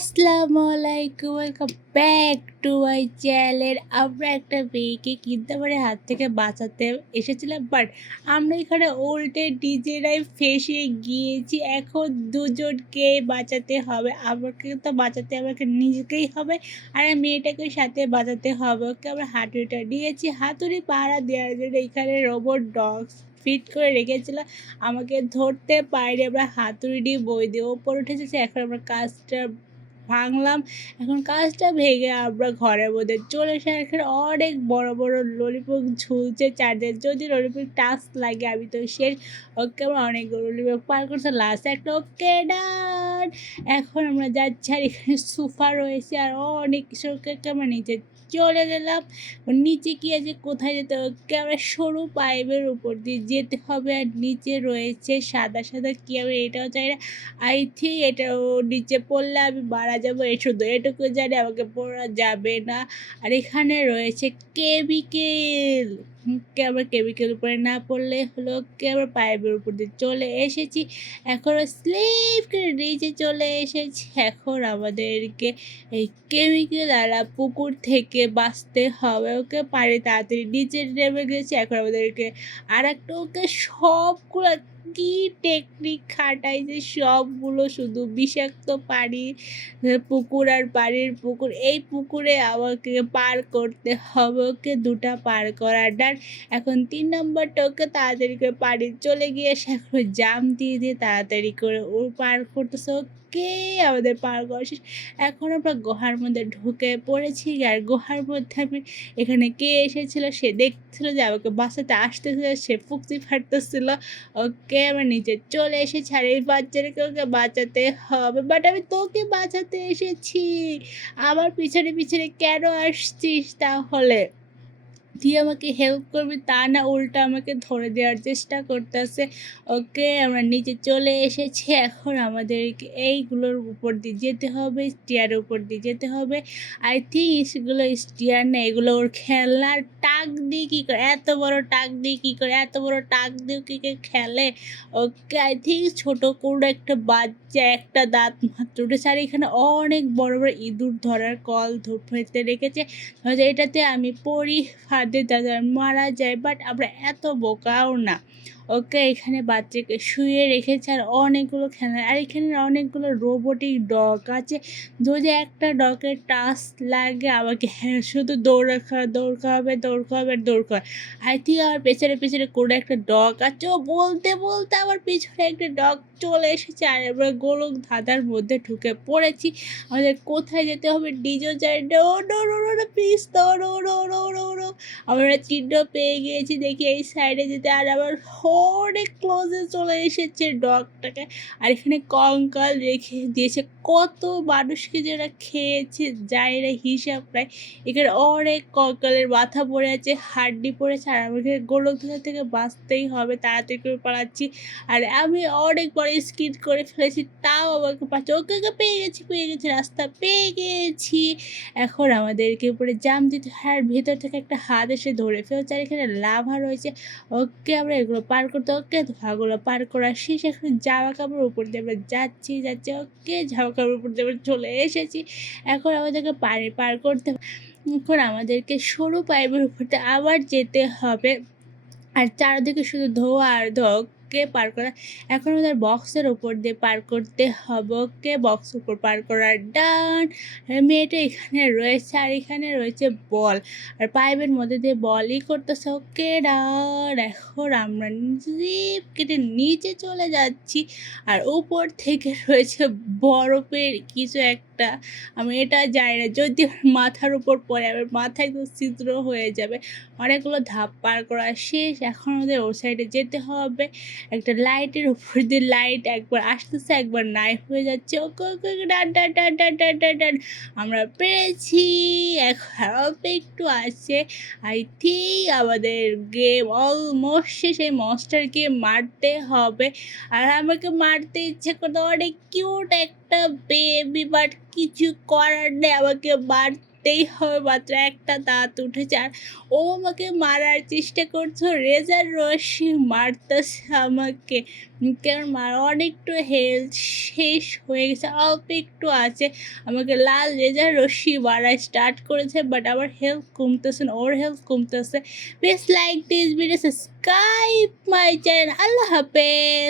আসসালামু আলাইকুম welcome back to my channel আমরা একটা মেয়েকে কিনতে পারে, হাত থেকে বাঁচাতে এসেছিলাম বাট আমরা এখানে উল্টে নিজেরাই ফেসে গিয়েছি। এখন দুজনকে বাঁচাতে হবে। আমাকে তো বাঁচাতে আমাকে নিজেকেই হবে, আর মেয়েটাকে সাথে বাঁচাতে হবে। ওকে আমরা হাতুড়িটা নিয়েছি হাতুড়ি পাহারা দেওয়ার জন্য এখানে রোবট ডগস ফিট করে রেখেছিল। আমাকে ধরতে পারিনি, আমরা হাতুড়ি দিয়ে বই দিয়ে ওপর উঠেছে এখন আমরা কাজটা ভাঙলাম। এখন কাজটা ভেঙে আমরা ঘরের মধ্যে চলে এসে এখানে অনেক বড় বড় ললিপপ ঝুলছে চার্জের যদি ললিপপ টাচ লাগে, আমি তো শেষ ওকে আমরা অনেক ললিপপ পার করছে। লাস্ট একটা ওকে ডান। এখন আমরা যাচ্ছি আর এখানে সোফা রয়েছে আর অনেক কিছু আমরা নিচে চলে গেলাম। নিচে কি আছে কোথায় যেতে হবে? আমরা সরু পাইপের উপর দিয়ে যেতে হবে আর নিচে রয়েছে সাদা সাদা কী হবে এটাও চাই না। আই থিঙ্ক এটাও নিচে পড়লে আমি মারা যাব। এ শুধু এটুকু জানি, আমাকে পড়া যাবে না। আর এখানে রয়েছে কেমিকেল কে আবার কেমিকেল উপরে না পড়লে হলো কে আবার পাইপের উপর দিয়ে চলে এসেছি। এখন স্লিপ করে নিচে চলে এসেছি। এখন আমাদেরকে এই কেমিক্যাল আর পুকুর থেকে বাঁচতে হবে। ওকে পারে তাড়াতাড়ি নিচে নেমে গেছে। এখন আমাদেরকে আর একটা ওকে সবগুলো কি টেকনিক খাটাই যে সবগুলো শুধু বিষাক্ত পানি পুকুর আর বাড়ির পুকুর, এই পুকুরে আমাকে পার করতে হবে, ওকে দুটা পার করার। ডান, এখন তিন নম্বরটা ওকে তাড়াতাড়ি করে পাড়ি, চলে গিয়ে সে জাম দিয়ে দিয়ে তাড়াতাড়ি করে ও পার করতেছে ওকে আমাদের পার করা শেষ এখন আমরা গুহার মধ্যে ঢুকে পড়েছি আর গুহার মধ্যে আমি এখানে কে এসেছিল? সে দেখছিল যে আমাকে বাসাতে আসতেছিল, সে ফুকসি ফাটতেছিল। ওকে, আমার নিচে চলে এসেছি আর এই বাচ্চাটাকে ওকে বাঁচাতে হবে। বাট আমি তোকে বাঁচাতে এসেছি। আমার পিছনে পিছনে কেন আসছিস তাহলে? তুই আমাকে হেল্প করবি, তা না উল্টা আমাকে ধরে দেওয়ার চেষ্টা করতেছে। ওকে, আমরা নিচে চলে এসেছি। এখন আমাদেরকে এইগুলোর উপর দিয়ে যেতে হবে স্টিয়ারের উপর দিয়ে যেতে হবে। আই থিঙ্ক এগুলো স্টিয়ার না, এগুলো ওর খেলনার টাক দিয়ে কী করে, এত বড় টাক দিয়ে কী করে, এত বড় টাক দিয়ে কী করে খেলে? ওকে আই থিঙ্ক ছোটো কোনো একটা বাচ্চা, একটা দাঁত মাত্র উঠেছে। আর এখানে অনেক বড় বড় ইঁদুর ধরার কল ধরতে রেখেছে। এটাতে আমি পড়ি ফাঁদে দাদা মারা যায় বাট আমরা এত বোকাও না। ওকে এখানে বাচ্চাকে শুয়ে রেখেছে আর অনেকগুলো খেলনা, আর এখানে অনেকগুলো রোবোটিক ডগ আছে। যদি একটা ডগের টাচ লাগে, আমাকে হ্যাঁ শুধু দৌড়া খাওয়া দৌড় খাওয়াবে দৌড় খাওয়াবে খাওয়া আই থিঙ্ক আমার পেছনে পেছনে কোনো একটা ডগ আছে, ও বলতে বলতে আমার পিছনে একটা ডগ চলে এসেছে, আর আমরা গোলক ধাঁধার মধ্যে ঢুকে পড়েছি। আমাদের কোথায় যেতে হবে? ডিজো চাই no no no no please no no no no আমরা চিহ্ন পেয়ে গিয়েছি দেখি এই সাইডে যেতে আর আবার অনেক ক্লোজে চলে এসেছে ডগটাকে আর এখানে কঙ্কাল রেখে দিয়েছে। কত মানুষকে যারা খেয়েছে যায় না হিসাব নাই। এখানে অনেক কঙ্কালের মাথা পড়ে আছে, হাড্ডি পড়েছে। আর আমাকে গোলক ধরা থেকে বাঁচতেই হবে, তাড়াতাড়ি করে পালাচ্ছি। আর আমি অনেক বড় স্কিট করে ফেলেছি, তাও আমাকে পাচ্ছে। ওকে ওকে, পেয়ে গেছি পেয়ে গেছি, রাস্তা পেয়ে গেছি। এখন আমাদেরকে উপরে জাম দিতে হয়। আর ভেতর থেকে একটা হাত এসে ধরে ফেলছে। আর এখানে লাভা রয়েছে। ওকে আমরা এগুলো পার করতে, ওকে ধোয়াগুলো পার করা শেষ। এখন জামা কাপড় উপর দিয়ে আমরা যাচ্ছি যাচ্ছি, ওকে জামা কাপড় উপর দিয়ে আমরা চলে এসেছি। এখন আমাদেরকে পানি পার করতে এখন আমাদেরকে সরু পাইপের উপর দিয়ে আবার যেতে হবে। আর চারদিকে শুধু ধোয়া আর ধোয়া কে পার করা, এখন ওদের বক্সের উপর দিয়ে পার করতে হবে, ওকে বক্স উপর পার করার ডান মেয়েটা এখানে রয়েছে, আর এখানে রয়েছে বল আর পাইপের মধ্যে দিয়ে বলই করতেছে, ওকে ডান এখন আমরা জিপ কেটে নিচে চলে যাচ্ছি, আর উপর থেকে রয়েছে বরফের কিছু একটা, আমি এটা জানি না। যদি মাথার উপর পড়ে, আমার মাথায় তো ছিদ্র হয়ে যাবে, অনেকগুলো ধাপ পার করা শেষ, এখন আমাদের ও সাইডে যেতে হবে। একটা লাইটের উপর দিয়ে লাইট একবার আসতেছে, একবার নাই হয়ে যাচ্ছে। ওকে ওকে ডান আমরা পেরেছি, এখন একটু আছে। আই থিঙ্ক আমাদের গেম অলমোস্ট শেষ, এই মনস্টারকে মারতে হবে। আর আমাকে মারতে ইচ্ছে করতে অনেক কিউট একটা বেবি বাট কিছু করার নেই। আমাকে মারতে মারতেই হবে, মাত্র একটা দাঁত উঠেছে। আর ও আমাকে মারার চেষ্টা করছে, রেজার রশ্মি মারতেছে আমাকে। কারণ মার? অনেকটু হেলথ শেষ হয়ে গেছে, অল্প একটু আছে। আমাকে লাল রেজার রশ্মি মারা স্টার্ট করেছে বাট আমার হেলথ কমতেছে না, ওর হেলথ কমতেছে। বেশ like this video subscribe my channel আল্লাহ হাফেজ।